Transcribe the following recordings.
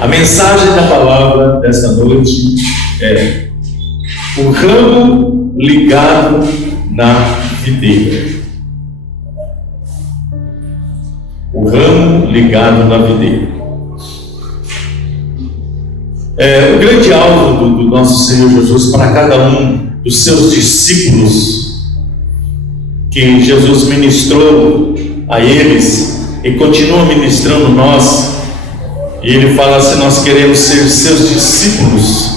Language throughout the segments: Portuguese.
A mensagem da palavra desta noite é: o ramo ligado na videira. O ramo ligado na videira. O grande alvo do nosso Senhor Jesus para cada um dos seus discípulos, que Jesus ministrou a eles e continua ministrando nós, e ele fala: se nós queremos ser seus discípulos,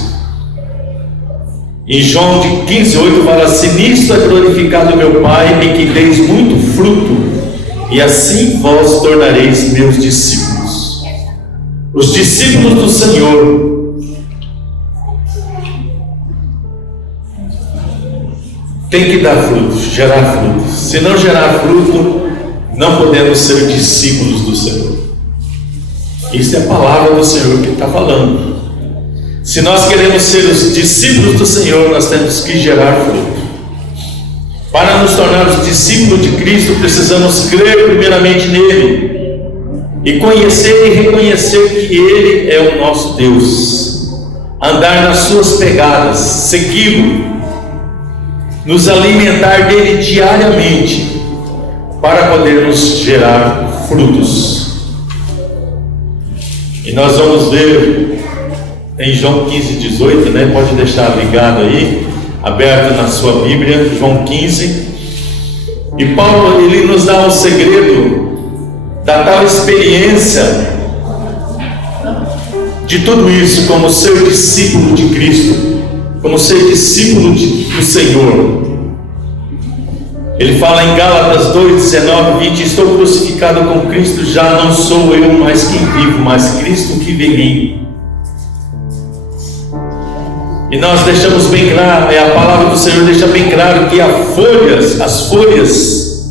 em João 15:8 fala assim: nisto é glorificado meu Pai, em que deis muito fruto, e assim vós tornareis meus discípulos. Os discípulos do Senhor têm que dar frutos, gerar frutos. Se não gerar fruto, não podemos ser discípulos do Senhor. Isso é a palavra do Senhor que está falando. Se nós queremos ser os discípulos do Senhor, nós temos que gerar fruto. Para nos tornar os discípulos de Cristo, precisamos crer primeiramente nele e conhecer e reconhecer que ele é o nosso Deus, andar nas suas pegadas, segui-lo, nos alimentar dele diariamente, para podermos gerar frutos. E nós vamos ver em João 15:18, né? Pode deixar ligado aí, aberto na sua Bíblia, João 15. E Paulo, ele nos dá um segredo da tal experiência de tudo isso, como ser discípulo de Cristo, como ser discípulo do Senhor. Ele fala em Gálatas 2:19-20: estou crucificado com Cristo, já não sou eu mais quem vivo, mas Cristo que vive em mim. E nós deixamos bem claro, a palavra do Senhor deixa bem claro que as folhas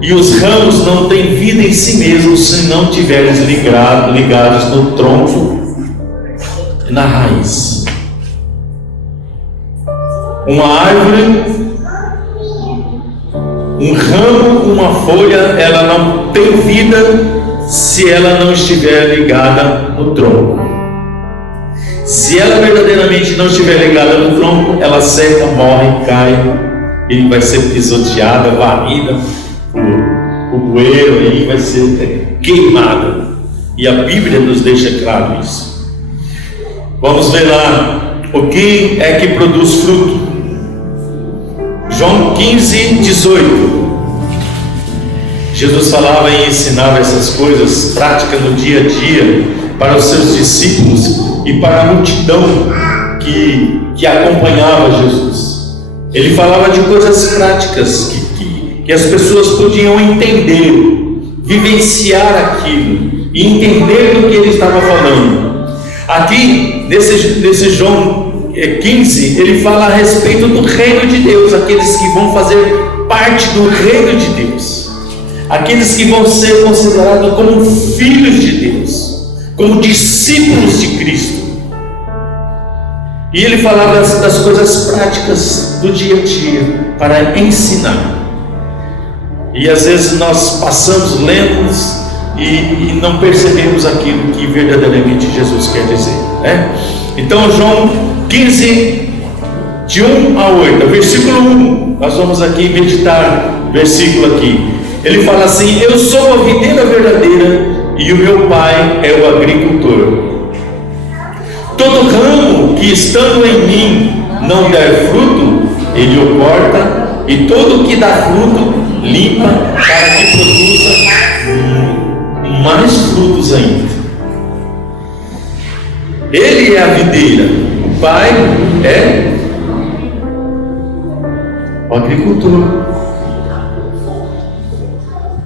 e os ramos não têm vida em si mesmos se não tiveres ligados no tronco e na raiz. Uma árvore, um ramo, uma folha, ela não tem vida se ela não estiver ligada no tronco. Se ela verdadeiramente não estiver ligada no tronco, ela seca, morre, cai, e vai ser pisoteada, varrida por bueiro, e vai ser queimada. E a Bíblia nos deixa claro isso. Vamos ver lá o que é que produz fruto. João 15:18. Jesus falava e ensinava essas coisas práticas no dia a dia para os seus discípulos e para a multidão que acompanhava Jesus. Ele falava de coisas práticas que as pessoas podiam entender, vivenciar aquilo e entender do que ele estava falando. Aqui nesse João 15, ele fala a respeito do reino de Deus, aqueles que vão fazer parte do reino de Deus, aqueles que vão ser considerados como filhos de Deus, como discípulos de Cristo. E ele falava das coisas práticas do dia a dia para ensinar. E às vezes nós passamos, lemos e não percebemos aquilo que verdadeiramente Jesus quer dizer, né? Então João 15, de 1 a 8, versículo 1, nós vamos aqui meditar versículo aqui. Ele fala assim: eu sou a videira verdadeira e o meu pai é o agricultor. Todo ramo que estando em mim não der fruto, ele o corta, e todo que dá fruto, limpa, para que produza mais frutos ainda. Ele é a videira, o pai é o agricultor.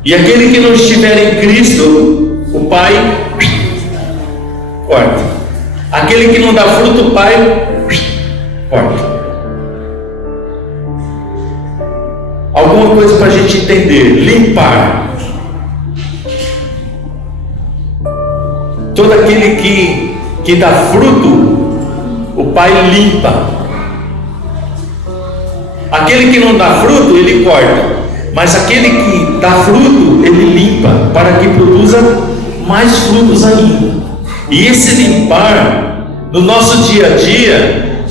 E aquele que não estiver em Cristo, o pai corta. Aquele que não dá fruto, o pai corta. Alguma coisa para a gente entender: limpar. Todo aquele que dá fruto, o pai limpa. Aquele que não dá fruto, ele corta. Mas aquele que dá fruto, ele limpa, para que produza mais frutos ainda. E esse limpar, no nosso dia a dia,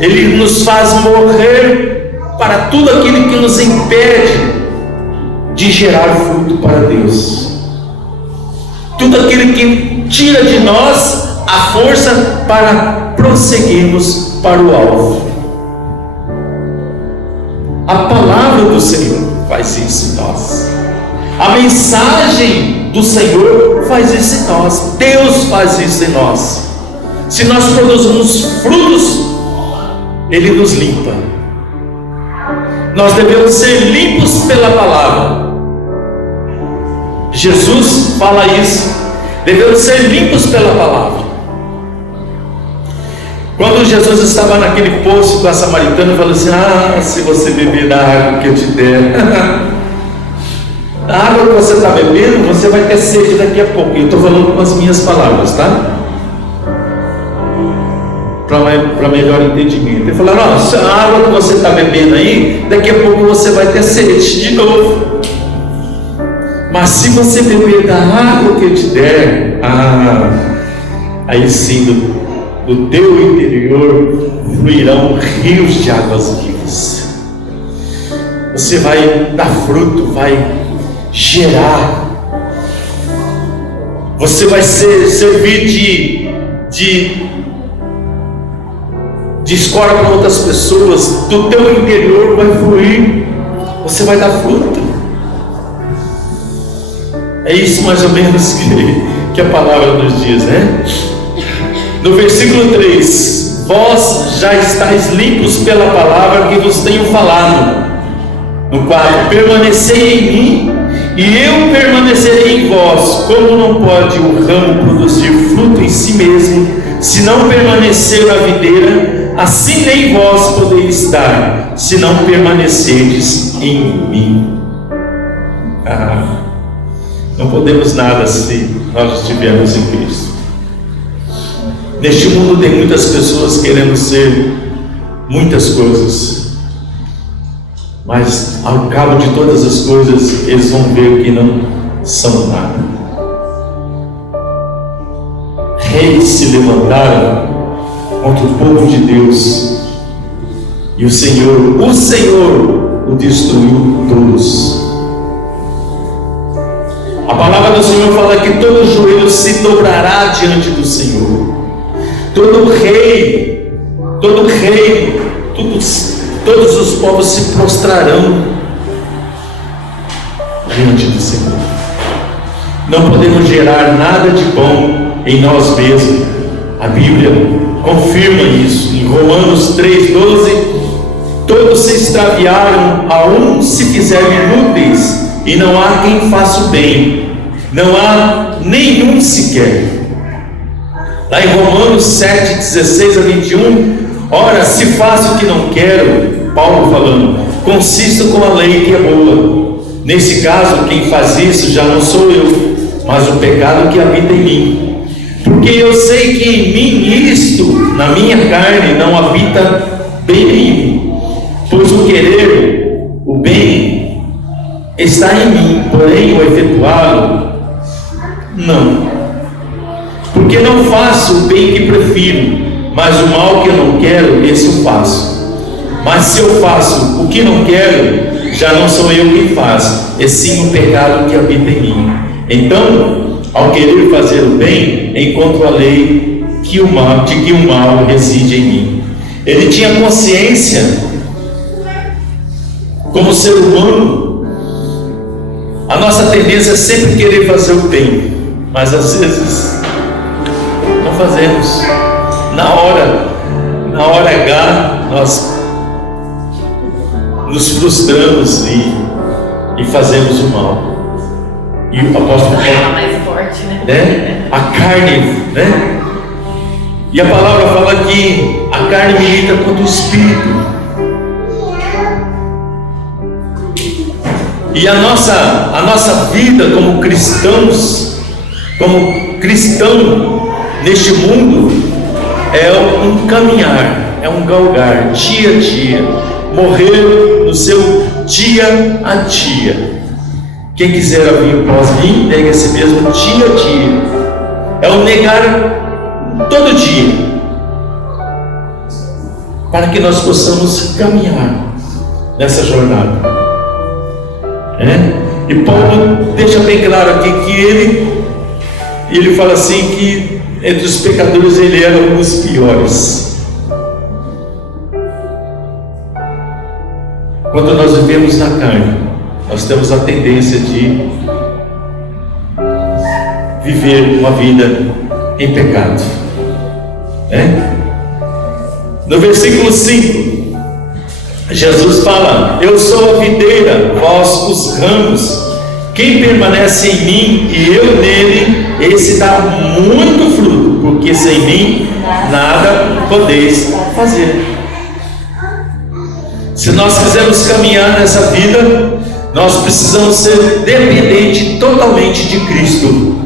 ele nos faz morrer para tudo aquilo que nos impede de gerar fruto para Deus. Tudo aquilo que tira de nós a força para prosseguirmos para o alvo. A palavra do Senhor faz isso em nós. A mensagem do Senhor faz isso em nós. Deus faz isso em nós. Se nós produzimos frutos, Ele nos limpa. Nós devemos ser limpos pela palavra. Jesus fala isso. Devemos ser limpos pela palavra. Quando Jesus estava naquele poço com a samaritana, falou assim: se você beber da água que eu te der, a água que você está bebendo, você vai ter sede daqui a pouco. Eu estou falando com as minhas palavras, tá? Para melhor entendimento. Ele falou: a água que você está bebendo aí, daqui a pouco você vai ter sede de novo. Mas se você beber da água que eu te der, aí sim, do teu interior fluirão rios de águas vivas. Você vai dar fruto, vai gerar. Você vai servir de escola para outras pessoas. Do teu interior vai fluir. Você vai dar fruto. É isso mais ou menos que a palavra nos diz, né? No versículo 3: vós já estáis limpos pela palavra que vos tenho falado. No 4: permanecei em mim e eu permanecerei em vós. Como não pode o ramo produzir fruto em si mesmo, se não permanecer na videira, assim nem vós podeis estar, se não permanecerdes em mim. Não podemos nada se nós estivermos em Cristo. Neste mundo tem muitas pessoas querendo ser muitas coisas, mas ao cabo de todas as coisas eles vão ver que não são nada. Reis se levantaram contra o povo de Deus e o Senhor o destruiu todos. A palavra do Senhor fala que todo joelho se dobrará diante do Senhor. Todo rei, todos os povos se prostrarão diante do Senhor. Não podemos gerar nada de bom em nós mesmos. A Bíblia confirma isso em Romanos 3,12: todos se extraviaram, a um se fizeram inúteis, e não há quem faça o bem, não há nenhum sequer. Lá em Romanos 7:16-21, ora, se faço o que não quero, Paulo falando, consisto com a lei que é boa. Nesse caso, quem faz isso já não sou eu, mas o pecado que habita em mim. Porque eu sei que em mim isto, na minha carne, não habita bem nenhum. Pois o querer, o bem, está em mim, porém o efetuá-lo, não. Porque não faço o bem que prefiro, mas o mal que eu não quero, esse eu faço. Mas se eu faço o que não quero, já não sou eu quem faz, e sim o pecado que habita em mim. Então, ao querer fazer o bem, encontro a lei de que o mal reside em mim. Ele tinha consciência, como ser humano, a nossa tendência é sempre querer fazer o bem, mas às vezes não fazemos. Na hora H, nós nos frustramos e fazemos o mal. E o apóstolo Paulo, mais forte, né? A carne, né? E a palavra fala que a carne milita contra o espírito. E a nossa vida como cristãos, como cristão neste mundo, é um caminhar, é um galgar, dia a dia, morrer no seu dia a dia. Quem quiser vir após mim, negue a si mesmo dia a dia, é o negar todo dia, para que nós possamos caminhar nessa jornada. E Paulo deixa bem claro aqui que ele fala assim que entre os pecadores ele era um dos piores. Quando nós vivemos na carne, nós temos a tendência de viver uma vida em pecado. No versículo 5, Jesus fala: eu sou a videira, vós os ramos. Quem permanece em mim e eu nele, esse dá muito fruto, porque sem mim nada podeis fazer. Se nós quisermos caminhar nessa vida, nós precisamos ser dependentes totalmente de Cristo.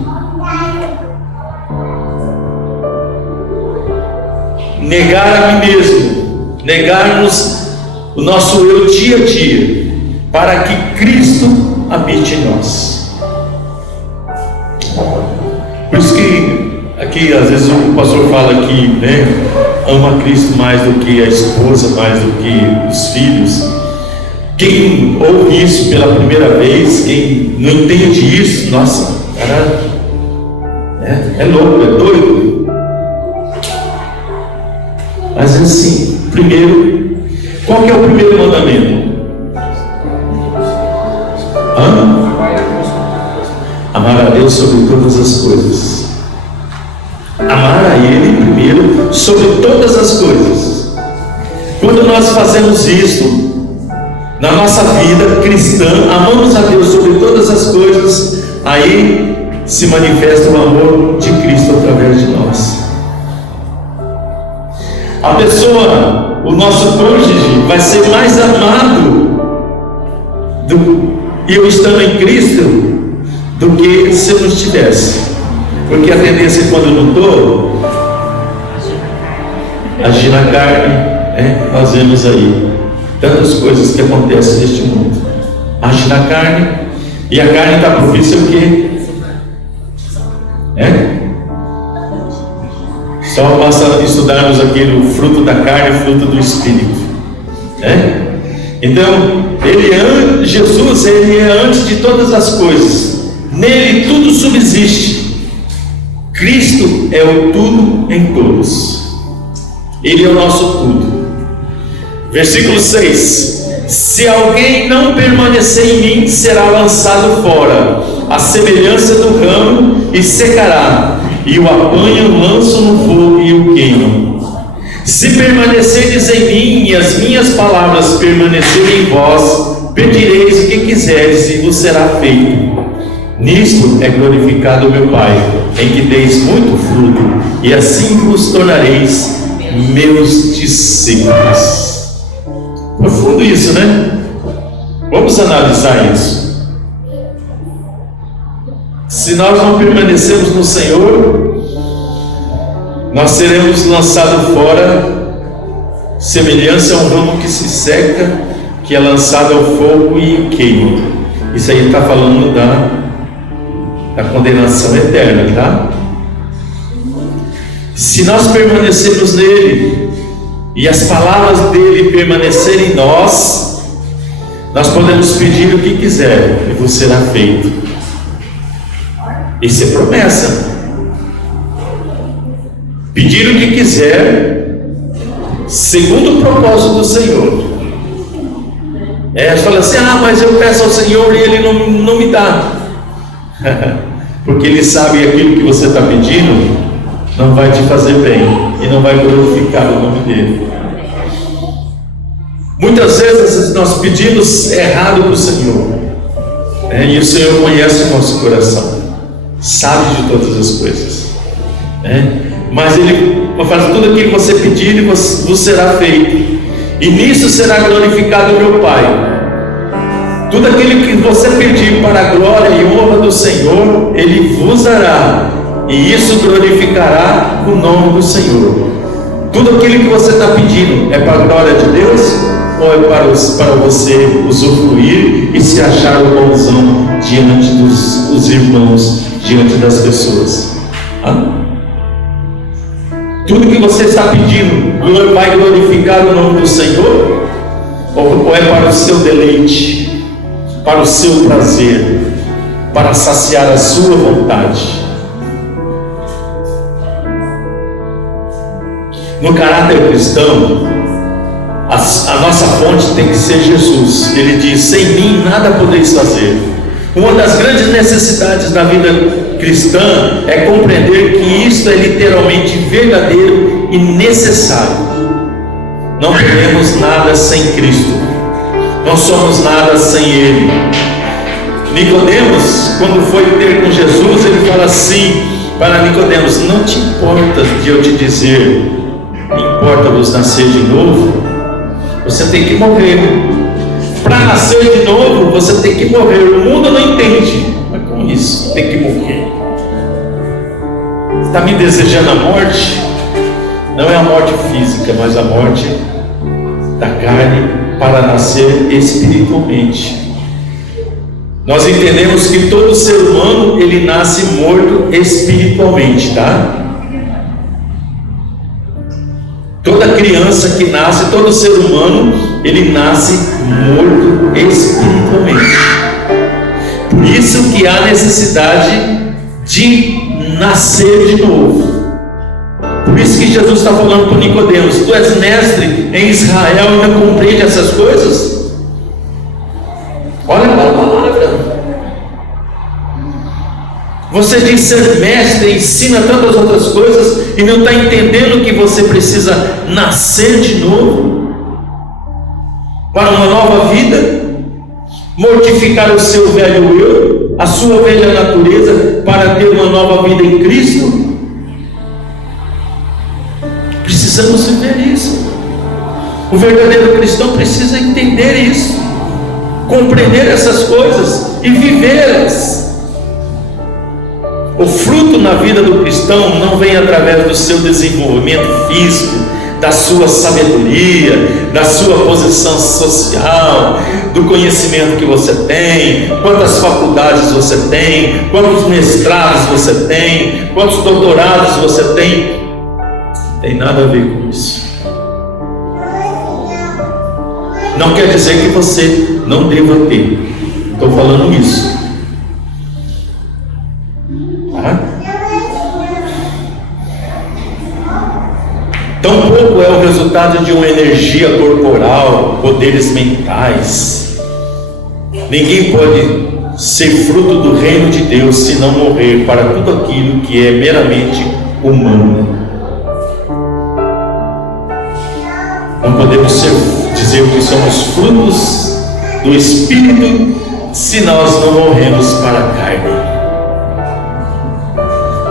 Negar a mim mesmo, negarmos o nosso eu dia a dia, para que Cristo habite em nós. Por isso que aqui às vezes o pastor fala que ama Cristo mais do que a esposa, mais do que os filhos. Quem ouve isso pela primeira vez, quem não entende isso, nossa, cara, é louco, é doido. Mas assim, primeiro, qual que é o primeiro mandamento? Amar a Deus sobre todas as coisas. Amar a Ele primeiro sobre todas as coisas. Quando nós fazemos isso na nossa vida cristã, amamos a Deus sobre todas as coisas, aí se manifesta o amor de Cristo através de nós. A pessoa, o nosso cônjuge, vai ser mais amado eu estando em Cristo do que se eu não estivesse. Porque a tendência quando eu não estou, agir na carne, nós vemos aí tantas coisas que acontecem neste mundo. Agir na carne, e a carne está propícia o quê? Só basta estudarmos aqui o fruto da carne e o fruto do Espírito. Então, Jesus, Ele é antes de todas as coisas. Nele tudo subsiste. Cristo é o tudo em todos. Ele é o nosso tudo. Versículo 6: se alguém não permanecer em mim, será lançado fora, à semelhança do ramo, e secará, e o apanham, lançam no fogo e o queimam. Se permanecerdes em mim e as minhas palavras permanecerem em vós, pedireis o que quiseres e vos será feito. Nisto é glorificado o meu Pai, em que deis muito fruto, e assim vos tornareis meus discípulos. Profundo isso, né? Vamos analisar isso. Se nós não permanecermos no Senhor, nós seremos lançados fora, semelhança a um ramo que se seca, que é lançado ao fogo e queima. Isso aí está falando da condenação eterna, tá? Se nós permanecermos nele e as palavras dele permanecerem em nós, nós podemos pedir o que quiser e vos será feito. Isso é promessa. Pedir o que quiser, segundo o propósito do Senhor. Você fala assim: mas eu peço ao Senhor e Ele não me dá. Porque Ele sabe aquilo que você está pedindo não vai te fazer bem e não vai glorificar o nome dEle. Muitas vezes nós pedimos errado para o Senhor, e o Senhor conhece o nosso coração, sabe de todas as coisas, mas Ele faz tudo aquilo que você pedir e vos será feito, e nisso será glorificado o meu Pai. Tudo aquilo que você pedir para a glória e honra do Senhor, Ele vos dará, e isso glorificará o nome do Senhor. Tudo aquilo que você está pedindo é para a glória de Deus, ou é para você usufruir e se achar o bonzão diante dos irmãos, diante das pessoas? Tudo que você está pedindo vai glorificar o nome do Senhor? Ou é para o seu deleite, para o seu prazer, para saciar a sua vontade? No caráter cristão, a nossa fonte tem que ser Jesus. Ele diz: sem mim nada podeis fazer. Uma das grandes necessidades da vida cristã é compreender que isto é literalmente verdadeiro e necessário. Não podemos nada sem Cristo, não somos nada sem Ele. Nicodemos, quando foi ter com Jesus, ele fala assim para Nicodemos: não te importa de eu te dizer, importa-vos nascer de novo? Você tem que morrer. Para nascer de novo, você tem que morrer. O mundo não entende, mas com isso, tem que morrer. Você está me desejando a morte? Não é a morte física, mas a morte da carne, para nascer espiritualmente. Nós entendemos que todo ser humano, ele nasce morto espiritualmente, tá? Toda criança que nasce, todo ser humano, ele nasce morto espiritualmente. Por isso que há necessidade de nascer de novo. Por isso que Jesus está falando para Nicodemos: tu és mestre em Israel e não compreende essas coisas? Olha para a palavra. Você diz ser mestre, ensina tantas outras coisas e não está entendendo que você precisa nascer de novo para uma nova vida, mortificar o seu velho eu, a sua velha natureza, para ter uma nova vida em Cristo. Precisamos viver isso. O verdadeiro cristão precisa entender isso, compreender essas coisas e vivê-las. O fruto na vida do cristão não vem através do seu desenvolvimento físico, da sua sabedoria, da sua posição social, do conhecimento que você tem, quantas faculdades você tem, quantos mestrados você tem, quantos doutorados você tem. Não tem nada a ver com isso. Não quer dizer que você não deva ter. Estou falando isso. Tampouco é o resultado de uma energia corporal, poderes mentais. Ninguém pode ser fruto do reino de Deus se não morrer para tudo aquilo que é meramente humano. Não podemos dizer que somos frutos do Espírito se nós não morremos para a carne.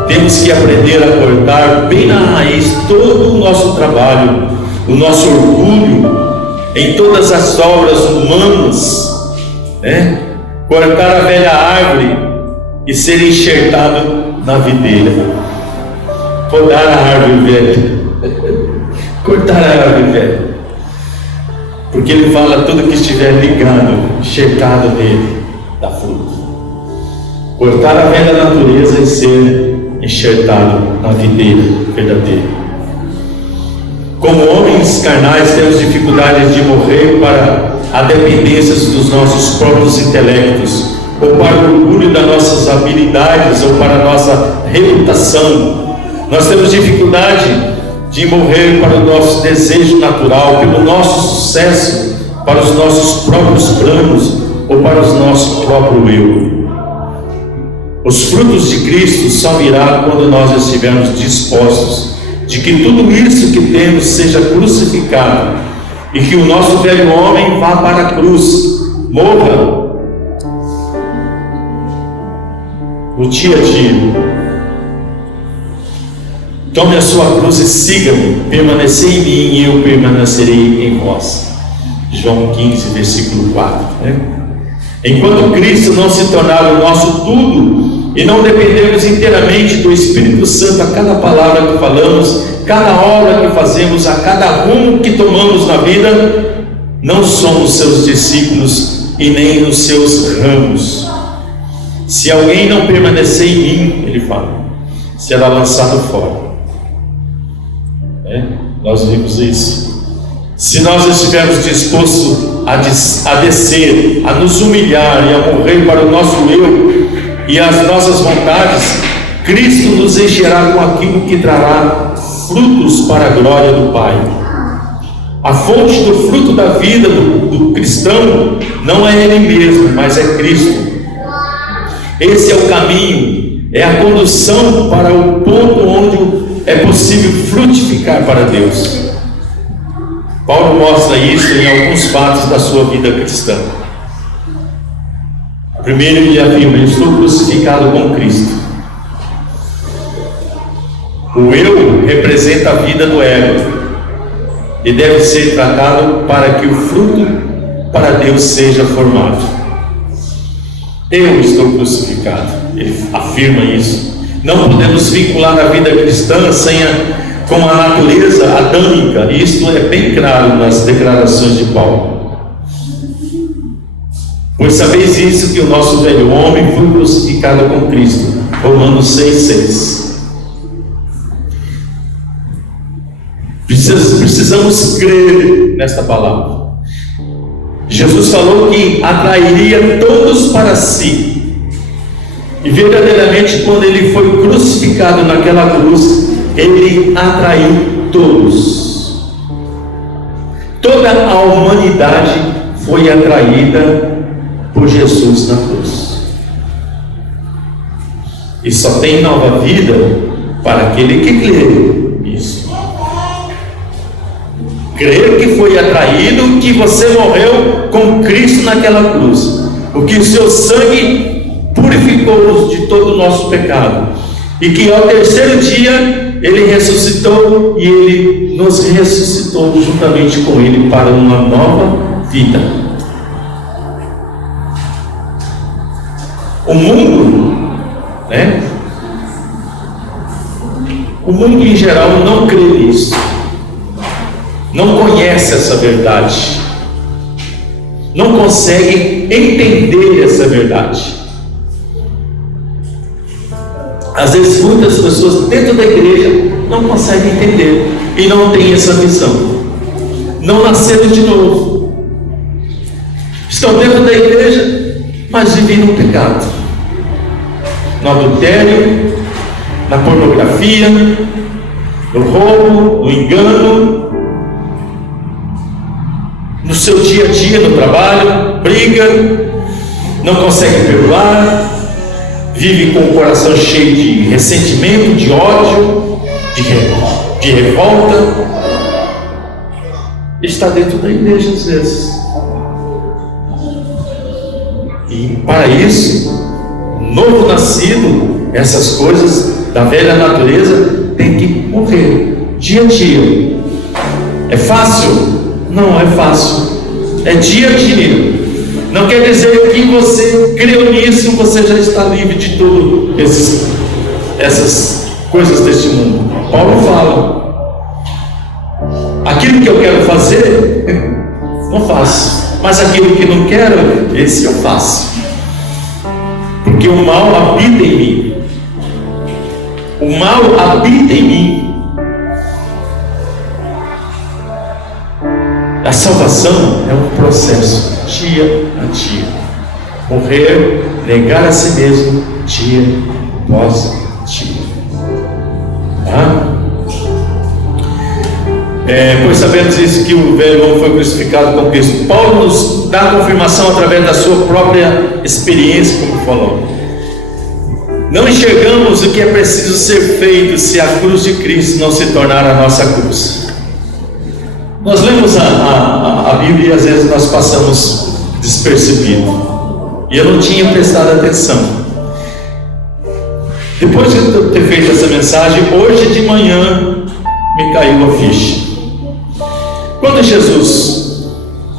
Temos que aprender a cortar bem na raiz todo o nosso trabalho, o nosso orgulho em todas as obras humanas, né? Cortar a velha árvore e ser enxertado na videira. Podar a árvore velha, cortar a árvore velha, porque ele fala: tudo que estiver ligado, enxertado nele, dá fruto. Cortar a velha natureza e ser enxertado na videira verdadeira. Como homens carnais, temos dificuldades de morrer para a dependência dos nossos próprios intelectos, ou para o orgulho das nossas habilidades, ou para a nossa reputação. Nós temos dificuldade de morrer para o nosso desejo natural, pelo nosso sucesso, para os nossos próprios planos, ou para o nosso próprio eu. Os frutos de Cristo só virá quando nós estivermos dispostos de que tudo isso que temos seja crucificado e que o nosso velho homem vá para a cruz, morra no dia a dia. Tome a sua cruz e siga-me, permanecei em mim e eu permanecerei em vós. João 15, versículo 4, né? Enquanto Cristo não se tornar o nosso tudo e não dependermos inteiramente do Espírito Santo a cada palavra que falamos, cada obra que fazemos, a cada rumo que tomamos na vida, não somos seus discípulos e nem os seus ramos. Se alguém não permanecer em mim, ele fala, será lançado fora. Nós vimos isso. Se nós estivermos dispostos a descer, a nos humilhar e a morrer para o nosso eu e as nossas vontades, Cristo nos encherá com aquilo que trará frutos para a glória do Pai. A fonte do fruto da vida do cristão não é ele mesmo, mas é Cristo. Esse é o caminho, é a condução para o ponto onde é possível frutificar para Deus. Paulo mostra isso em alguns fatos da sua vida cristã. Primeiro, ele afirma: eu estou crucificado com Cristo. O eu representa a vida do ego e deve ser tratado para que o fruto para Deus seja formado. Eu estou crucificado, ele afirma isso. Não podemos vincular a vida cristã com a natureza adâmica. Isto é bem claro nas declarações de Paulo. Pois sabeis isso, que o nosso velho homem foi crucificado com Cristo. Romanos 6,6. Precisamos crer nesta palavra. Jesus falou que atrairia todos para si, e verdadeiramente, quando ele foi crucificado naquela cruz, ele atraiu todos. Toda a humanidade foi atraída por Jesus na cruz. E só tem nova vida para aquele que crê nisso. Crer que foi atraído, que você morreu com Cristo naquela cruz, porque o seu sangue purificou-nos de todo o nosso pecado, e que ao terceiro dia ele ressuscitou, e ele nos ressuscitou juntamente com ele para uma nova vida. O mundo, o mundo em geral não crê nisso, não conhece essa verdade, não consegue entender essa verdade. Às vezes muitas pessoas dentro da igreja não conseguem entender e não têm essa visão, não nasceram de novo, estão dentro da igreja, mas vivem no pecado, no adultério, na pornografia, no roubo, no engano, no seu dia a dia, no trabalho, briga, não consegue perdoar, vive com o coração cheio de ressentimento, de ódio, de revolta. Está dentro da igreja às vezes. E para isso, novo nascido, essas coisas da velha natureza tem que morrer dia a dia. É fácil? Não é fácil, é dia a dia. Não quer dizer que você creu nisso, você já está livre de todas essas coisas deste mundo. Paulo fala: aquilo que eu quero fazer, não faço, mas aquilo que não quero, esse eu faço, porque o mal habita em mim. O mal habita em mim. A salvação é um processo, dia a dia. Morrer, negar a si mesmo, dia após dia. Pois sabemos isso, que o velho homem foi crucificado com Cristo. Paulo nos dá a confirmação através da sua própria experiência, como falou. Não enxergamos o que é preciso ser feito se a cruz de Cristo não se tornar a nossa cruz. Nós lemos a Bíblia e às vezes nós passamos despercebido, e eu não tinha prestado atenção. Depois de eu ter feito essa mensagem, hoje de manhã me caiu a ficha.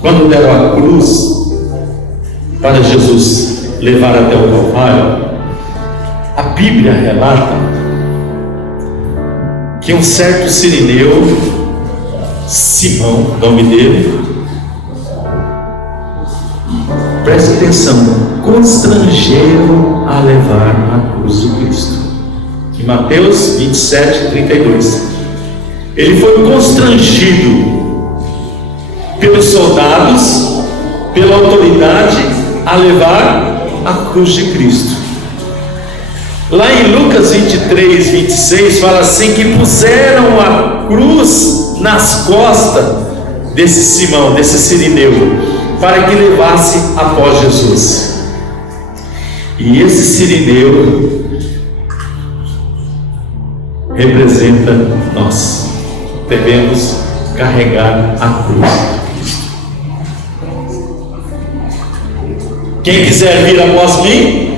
Quando deram a cruz para Jesus levar até o Calvário, a Bíblia relata que um certo sirineu, Simão, nome dele, preste atenção, constrangeram a levar a cruz de Cristo. Em Mateus 27:32. ele foi constrangido pelos soldados, pela autoridade, a levar a cruz de Cristo. Lá em Lucas 23, 26, fala assim, que puseram a cruz nas costas desse Simão, desse sirineu, para que levasse após Jesus. E esse sirineu representa nós. Devemos carregar a cruz de Cristo. Quem quiser vir após mim,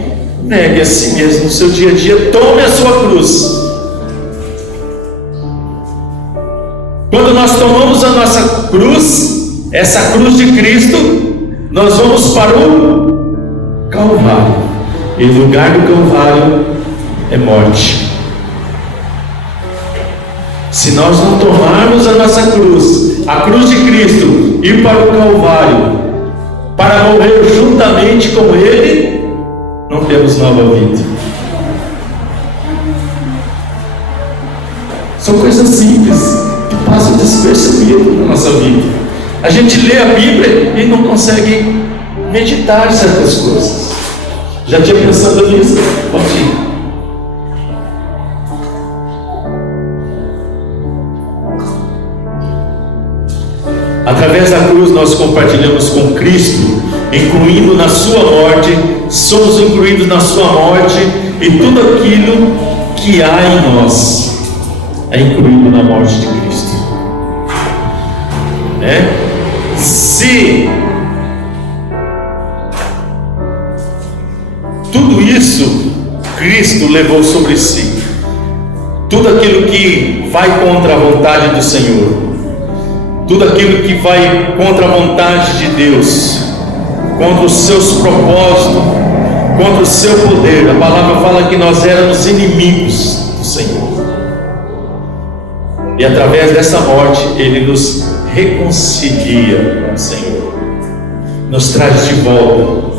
negue a si mesmo no seu dia a dia, tome a sua cruz. Quando nós tomamos a nossa cruz, essa cruz de Cristo, nós vamos para o Calvário. E o lugar do Calvário é morte. Se nós não tomarmos a nossa cruz, a cruz de Cristo, ir para o Calvário, para morrer juntamente com Ele, não temos nova vida. São coisas simples que passam despercebidas na nossa vida. A gente lê a Bíblia e não consegue meditar certas coisas. Já tinha pensado nisso? Pode ir. Através da cruz nós compartilhamos com Cristo, incluindo na sua morte, somos incluídos na sua morte, e tudo aquilo que há em nós é incluído na morte de Cristo. Se tudo isso Cristo levou sobre si, tudo aquilo que vai contra a vontade do Senhor, tudo aquilo que vai contra a vontade de Deus, contra os seus propósitos, contra o seu poder. A palavra fala que nós éramos inimigos do Senhor, e através dessa morte Ele nos reconcilia com o Senhor, nos traz de volta.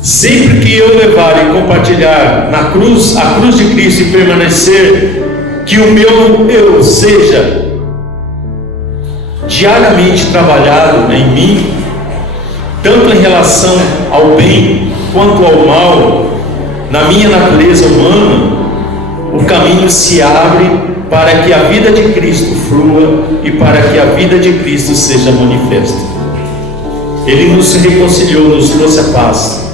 Sempre que eu levar e compartilhar na cruz, a cruz de Cristo, e permanecer, que o meu eu seja diariamente trabalhado em mim, tanto em relação ao bem quanto ao mal, na minha natureza humana, o caminho se abre para que a vida de Cristo flua e para que a vida de Cristo seja manifesta. Ele nos reconciliou, nos trouxe a paz,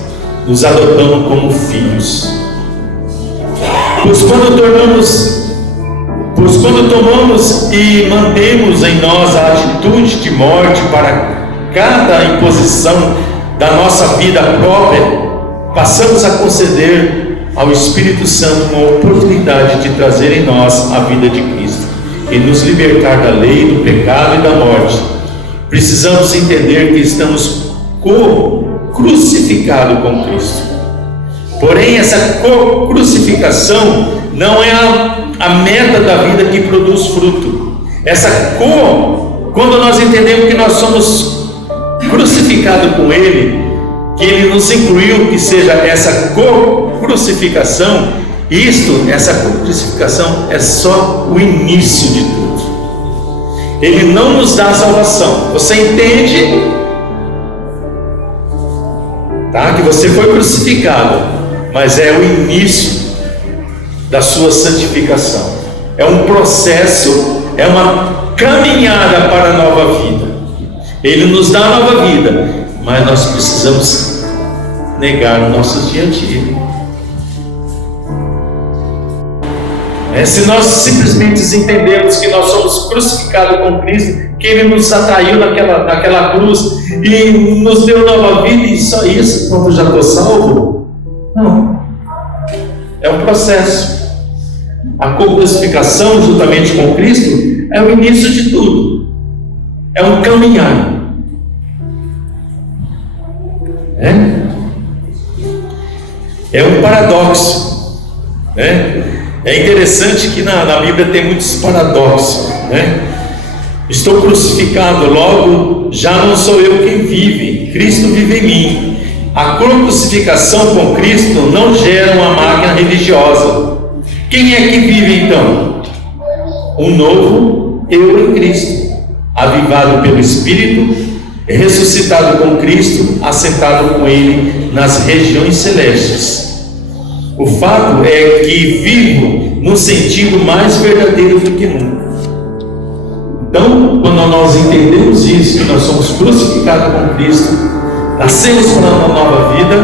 nos adotando como filhos. Pois quando tomamos e mantemos em nós a atitude de morte para cada imposição da nossa vida própria, passamos a conceder ao Espírito Santo uma oportunidade de trazer em nós a vida de Cristo e nos libertar da lei, do pecado e da morte. Precisamos entender que estamos crucificados com Cristo. Porém, essa crucificação não é a meta da vida que produz fruto. Quando nós entendemos que nós somos crucificados com Ele, que Ele nos incluiu, que seja essa crucificação, essa crucificação é só o início de tudo. Ele não nos dá a salvação. Você entende? Que você foi crucificado, mas é o início da sua santificação. É um processo, é uma caminhada para a nova vida. Ele nos dá a nova vida, mas nós precisamos negar o nosso dia a dia. Se nós simplesmente entendemos que nós somos crucificados com Cristo, que Ele nos atraiu naquela cruz e nos deu nova vida, e só isso, quando eu já estou salvo? Não. É um processo. A crucificação juntamente com Cristo é o início de tudo. É um caminhar. É um paradoxo. É interessante que na Bíblia tem muitos paradoxos. Estou crucificado, logo já não sou eu quem vive, Cristo vive em mim. A crucificação com Cristo não gera uma máquina religiosa, Quem é que vive então? Um novo eu em Cristo, avivado pelo Espírito, ressuscitado com Cristo, assentado com Ele nas regiões celestes. O fato é que vivo no sentido mais verdadeiro do que nunca. Então, quando nós entendemos isso, que nós somos crucificados com Cristo, nascemos para uma nova vida,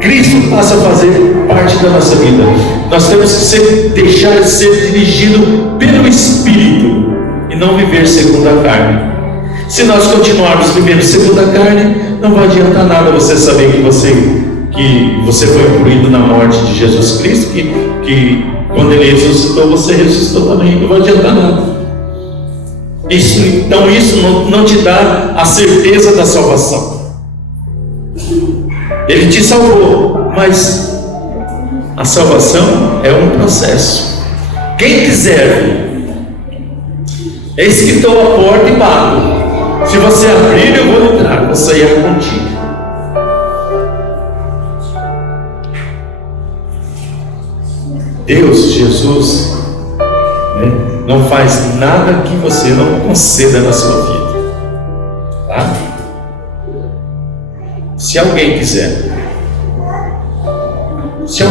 Cristo passa a fazer parte da nossa vida. Nós temos que deixar de ser dirigido pelo Espírito e não viver segundo a carne. Se nós continuarmos vivendo segundo a carne, não vai adiantar nada você saber que você foi incluído na morte de Jesus Cristo, que quando Ele ressuscitou, você ressuscitou também. Não vai adiantar nada. Então isso não te dá a certeza da salvação. Ele te salvou, mas a salvação é um processo. Quem quiser, eis que estou à porta e bato. Se você abrir, eu vou entrar, vou sair contigo. Deus, Jesus, não faz nada que você não conceda na sua vida, tá? Se alguém quiser, se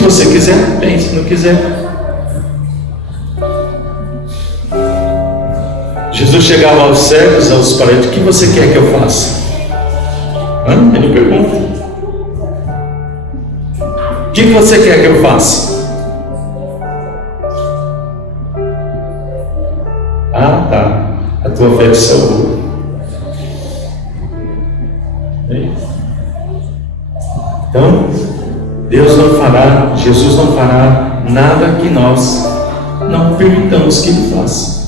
você quiser, bem, se não quiser. Jesus chegava aos cegos, aos parentes: o que você quer que eu faça? Ele pergunta: o que você quer que eu faça? Tá, a tua fé te salvou. Então, Jesus não fará nada que nós não permitamos que Ele faça.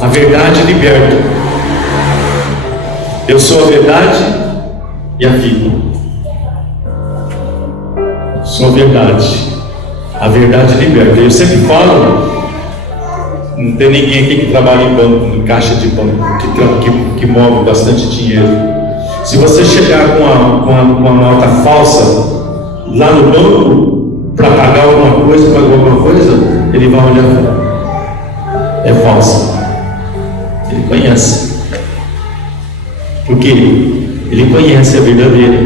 A verdade liberta. Eu sou a verdade e a vida. Sou a verdade. A verdade liberta. Eu sempre falo, não tem ninguém aqui que trabalha em banco, em caixa de banco, que move bastante dinheiro. Se você chegar com uma nota falsa lá no banco para pagar alguma coisa, ele vai olhar e falar: é falsa. Ele conhece. Porque ele conhece a verdadeira.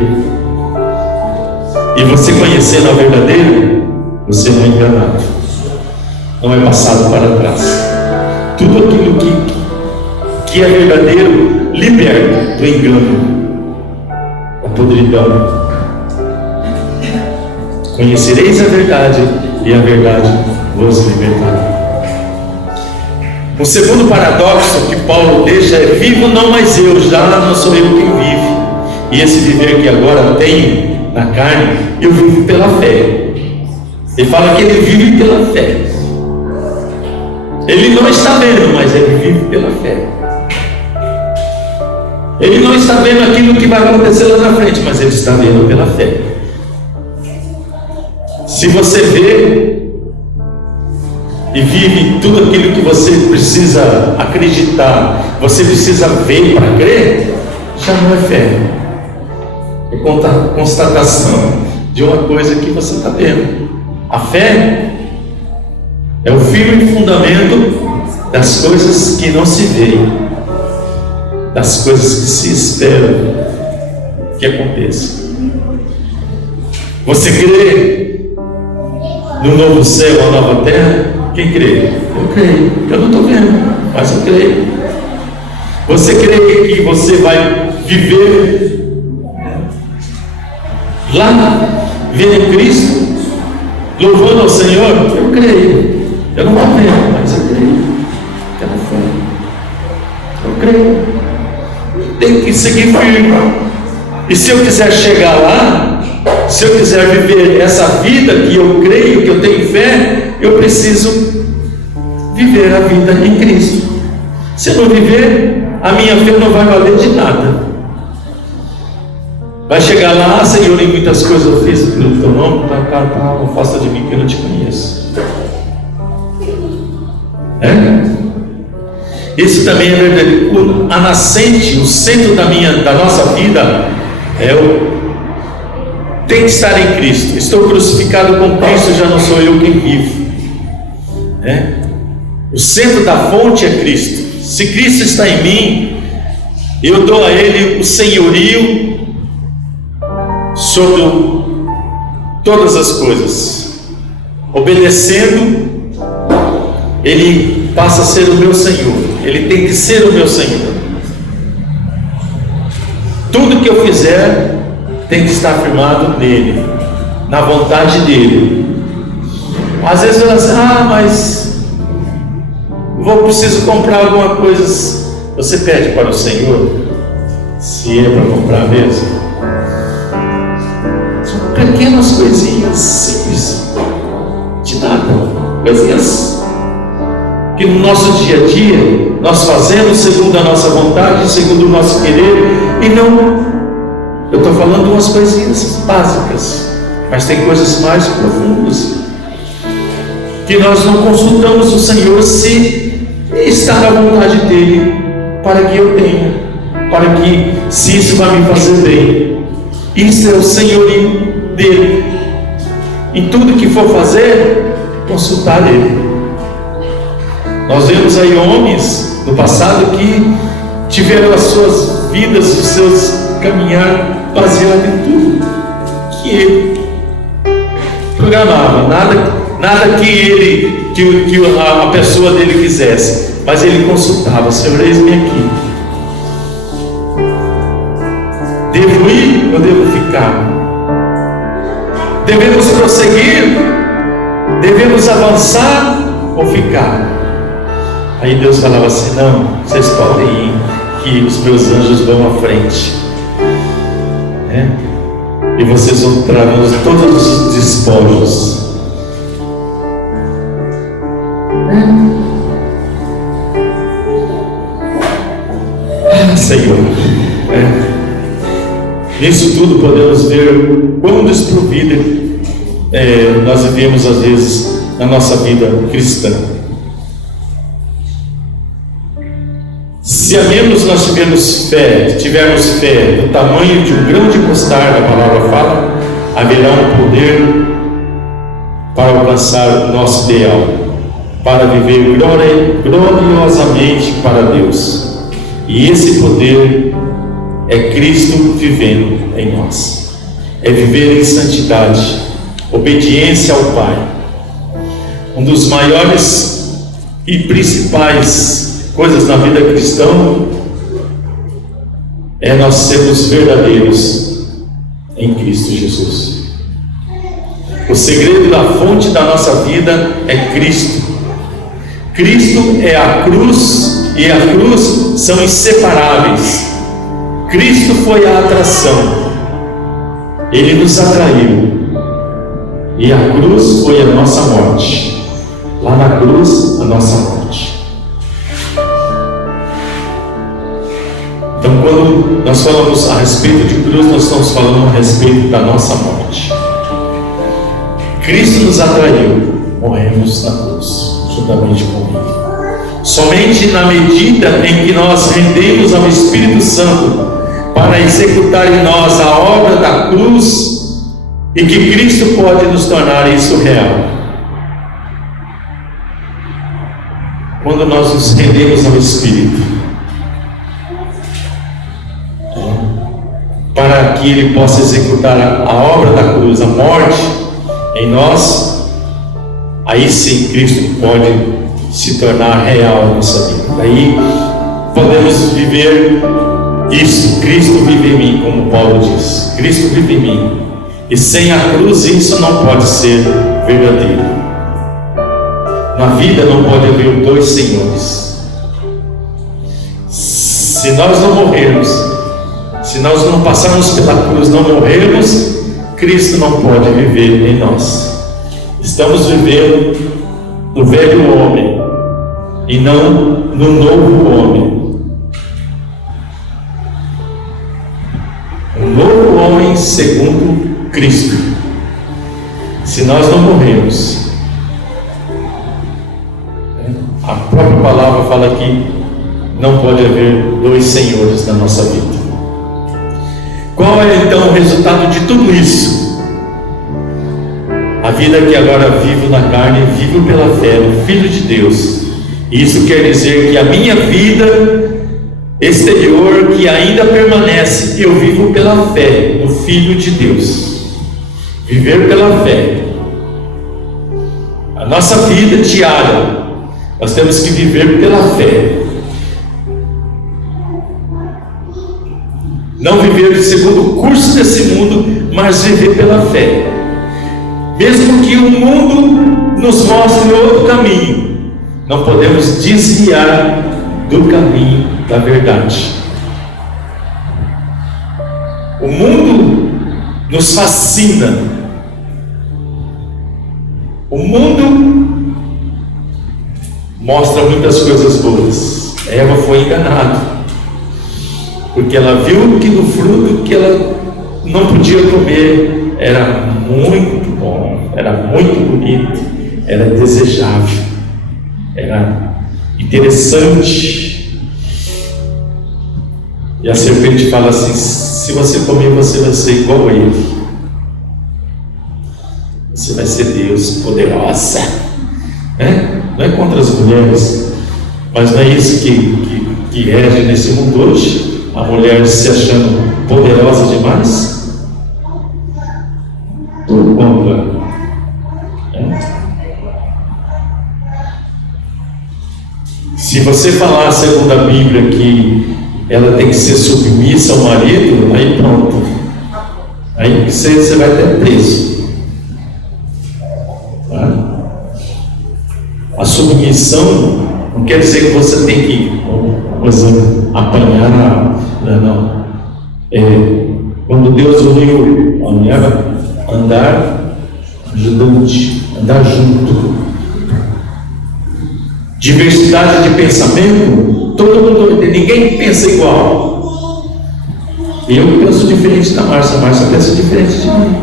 E você conhecendo a verdadeira, você não é enganado, não é passado para trás. Tudo aquilo que é verdadeiro liberta do engano, da podridão. Conhecereis a verdade, e a verdade vos libertará. O segundo paradoxo que Paulo deixa é: vivo não mais eu, já não sou eu quem vive. E esse viver que agora tenho na carne, eu vivo pela fé. Ele fala que ele vive pela fé. Ele não está vendo, mas ele vive pela fé. Ele não está vendo aquilo que vai acontecer lá na frente, mas ele está vendo pela fé. Se você vê e vive tudo aquilo que você precisa acreditar, você precisa ver para crer, já não é fé. É constatação de uma coisa que você está vendo. A fé é o firme fundamento das coisas que não se veem, das coisas que se esperam que aconteçam. Você crê no novo céu, a nova terra? Quem crê? Eu creio. Eu não estou vendo, mas eu creio. Você crê que você vai viver lá, vendo Cristo, louvando ao Senhor? Eu creio. Eu não estou vendo, mas eu creio. Pela fé. Eu creio. Tem que seguir firme. E se eu quiser chegar lá, se eu quiser viver essa vida que eu creio, que eu tenho fé, eu preciso viver a vida em Cristo. Se eu não viver, a minha fé não vai valer de nada. Vai chegar lá: Senhor, em muitas coisas eu fiz pelo teu nome, afasta de mim que eu não te conheço. Isso também é verdade. A nascente, o centro da nossa vida tem que estar em Cristo. Estou crucificado com Cristo, já não sou eu quem vivo. O centro da fonte é Cristo. Se Cristo está em mim, eu dou a Ele o senhorio sobre todas as coisas. Obedecendo, Ele passa a ser o meu Senhor. Ele tem que ser o meu Senhor. Tudo que eu fizer tem que estar firmado nele, na vontade dele. Às vezes eu falo assim: mas preciso comprar alguma coisa. Você pede para o Senhor, se é para comprar mesmo. São pequenas coisinhas simples, de nada, coisinhas que no nosso dia a dia nós fazemos segundo a nossa vontade, segundo o nosso querer, e não. Eu estou falando de umas coisinhas básicas, mas tem coisas mais profundas que nós não consultamos o Senhor se está na vontade dele para que eu tenha, para que, se isso vai me fazer bem. Isso é o senhorio dele. Em tudo que for fazer, consultar ele. Nós vemos aí homens no passado que tiveram as suas vidas, os seus caminhar baseado em tudo que ele programava, nada que a pessoa dele quisesse, mas ele consultava: Senhor, eis-me aqui, devo ir ou devo ficar? Devemos prosseguir? Devemos avançar ou ficar? Aí Deus falava assim: não, vocês podem ir, que os meus anjos vão à frente, e vocês vão trazer todos os despojos. Senhor, nisso tudo podemos ver quão desprovida nós vivemos às vezes na nossa vida cristã. Se a menos nós tivermos fé do tamanho de um grão de mostarda, a palavra fala, haverá um poder para alcançar o nosso ideal, para viver gloriosamente para Deus. E esse poder é Cristo vivendo em nós. É viver em santidade, obediência ao Pai. Um dos maiores e principais coisas na vida cristã é nós sermos verdadeiros em Cristo Jesus. O segredo da fonte da nossa vida é Cristo. Cristo é a cruz, e a cruz são inseparáveis. Cristo foi a atração, Ele nos atraiu, e a cruz foi a nossa morte. Lá na cruz, a nossa morte. Então, quando nós falamos a respeito de cruz, nós estamos falando a respeito da nossa morte. Cristo nos atraiu, morremos na cruz, juntamente com Ele. Somente na medida em que nós rendemos ao Espírito Santo para executar em nós a obra da cruz, e que Cristo pode nos tornar isso real. Quando nós nos rendemos ao Espírito, para que Ele possa executar a obra da cruz, a morte em nós, aí sim Cristo pode se tornar real na nossa vida. Aí podemos viver isso. Cristo vive em mim, como Paulo diz. Cristo vive em mim. E sem a cruz isso não pode ser verdadeiro. Na vida não pode haver dois senhores. Se nós não morrermos, se nós não passarmos pela cruz, não morrermos, Cristo não pode viver em nós. Estamos vivendo no velho homem e não no novo homem. O novo homem segundo Cristo. Se nós não morrermos, a própria palavra fala que não pode haver dois senhores na nossa vida. Qual é então o resultado de tudo isso? A vida que agora vivo na carne, vivo pela fé no Filho de Deus. Isso quer dizer que a minha vida exterior, que ainda permanece, eu vivo pela fé no Filho de Deus. Viver pela fé. A nossa vida diária, nós temos que viver pela fé. Não viver segundo o curso desse mundo, mas viver pela fé. Mesmo que o mundo nos mostre outro caminho, não podemos desviar do caminho da verdade. O mundo nos fascina. O mundo mostra muitas coisas boas. Eva foi enganada, porque ela viu que no fruto que ela não podia comer era muito bom, era muito bonito, era desejável, era interessante. E a serpente fala assim: se você comer, você vai ser igual a ele. Você vai ser Deus, poderosa. Não é contra as mulheres, mas não é isso que rege nesse mundo hoje. A mulher se achando poderosa demais. Por conta. Se você falar segundo a Bíblia que ela tem que ser submissa ao marido, aí pronto. Aí você vai ter preso. A submissão não quer dizer que você tem que apanhar. Não. Quando Deus uniu a mulher, andar ajudante, andar junto. Diversidade de pensamento, todo mundo, ninguém pensa igual. Eu penso diferente da Márcia, a Márcia pensa diferente de mim.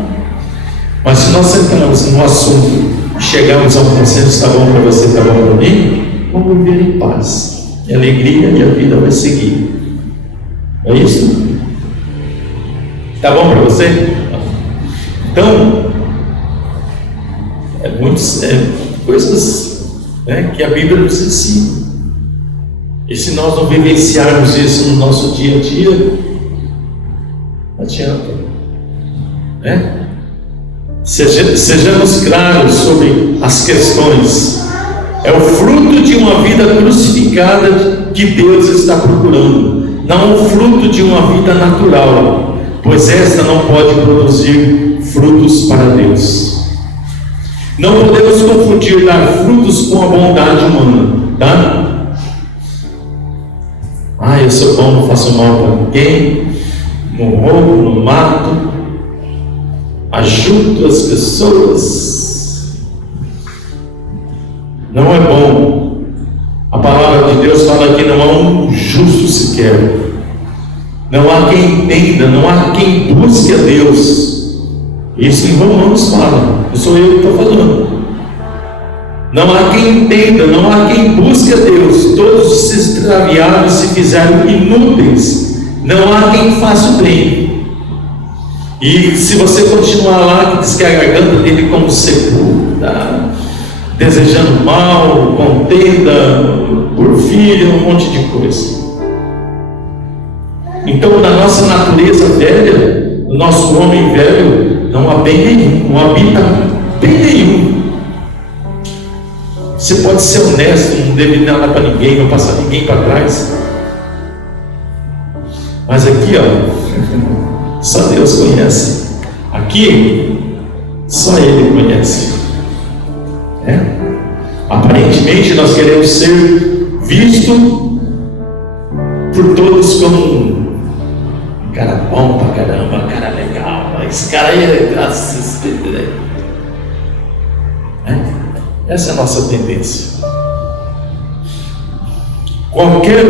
Mas se nós sentarmos no assunto e chegarmos a um consenso, está bom para você, está bom para mim, vamos viver em paz, em alegria, e a vida vai seguir. É isso? Está bom para você? Então, coisas que a Bíblia nos ensina. E se nós não vivenciarmos isso no nosso dia a dia, não adianta. Sejamos claros sobre as questões. É o fruto de uma vida crucificada que Deus está procurando, não o fruto de uma vida natural, pois esta não pode produzir frutos para Deus. Não podemos confundir dar frutos com a bondade humana, tá? Eu sou bom, não faço mal para ninguém, não roubo, não mato, ajudo as pessoas. Não é bom. A palavra de Deus fala que não há um justo sequer. Não há quem entenda, não há quem busque a Deus. Isso em Romanos fala, não sou eu que estou falando. Não há quem entenda, não há quem busque a Deus. Todos se extraviaram e se fizeram inúteis. Não há quem faça o bem. E se você continuar lá, que diz que a garganta dele como sepulta, desejando mal, contenda, porfíria, um monte de coisa. Então, na nossa natureza velha, no nosso homem velho, não há bem nenhum, não habita bem nenhum. Você pode ser honesto, não deve nada para ninguém, não passar ninguém para trás. Mas aqui, só Deus conhece. Aqui, só Ele conhece. Aparentemente nós queremos ser visto por todos como um cara bom pra caramba, cara legal. Esse cara aí é graças. Essa é a nossa tendência. Qualquer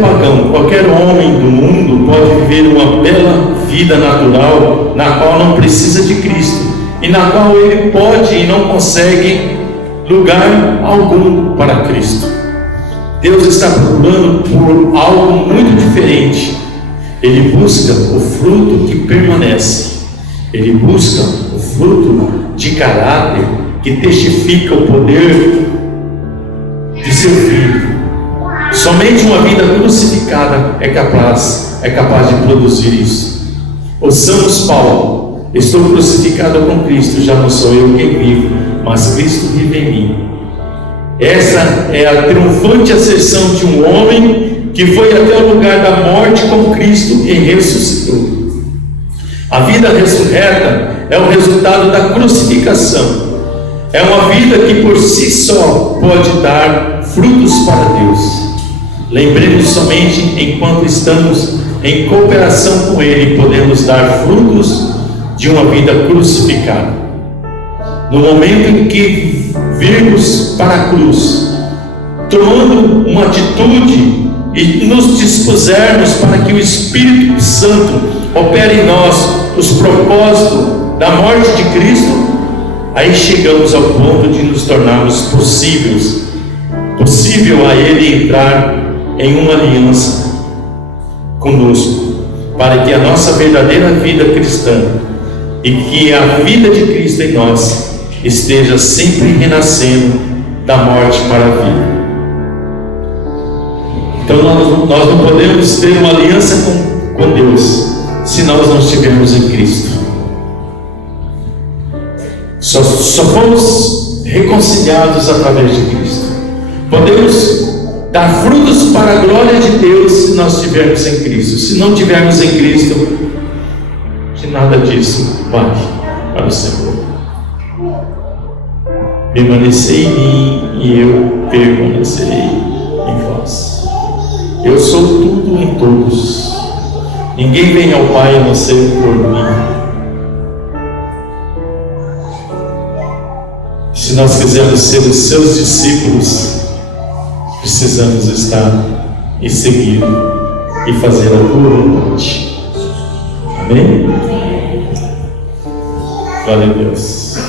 pagão, qualquer homem do mundo pode viver uma bela vida natural, na qual não precisa de Cristo, e na qual ele pode e não consegue lugar algum para Cristo. Deus está procurando por algo muito diferente. Ele busca o fruto que permanece. Ele busca o fruto de caráter que testifica o poder de seu Filho. Somente uma vida crucificada é capaz de produzir isso. Ouçamos Paulo: estou crucificado com Cristo, já não sou eu quem vivo, mas Cristo vive em mim. Essa é a triunfante asserção de um homem que foi até o lugar da morte com Cristo e ressuscitou. A vida ressurreta é o resultado da crucificação. É uma vida que por si só pode dar frutos para Deus. Lembremos somente enquanto estamos em cooperação com Ele, podemos dar frutos de uma vida crucificada. No momento em que virmos para a cruz, tomando uma atitude e nos dispusermos para que o Espírito Santo opere em nós os propósitos da morte de Cristo, aí chegamos ao ponto de nos tornarmos possível a Ele entrar em uma aliança conosco, para que a nossa verdadeira vida cristã e que a vida de Cristo em nós esteja sempre renascendo da morte para a vida. Então nós não podemos ter uma aliança com Deus se nós não estivermos em Cristo. Só fomos reconciliados através de Cristo. Podemos dar frutos para a glória de Deus se nós estivermos em Cristo. Se não estivermos em Cristo, de nada disso vale para o Senhor. Permanecei em mim e eu permanecerei em vós. Eu sou tudo em todos. Ninguém vem ao Pai a não ser por mim. Se nós quisermos ser os seus discípulos, precisamos estar e seguir e fazer a tua vontade. Amém? Glória a Deus.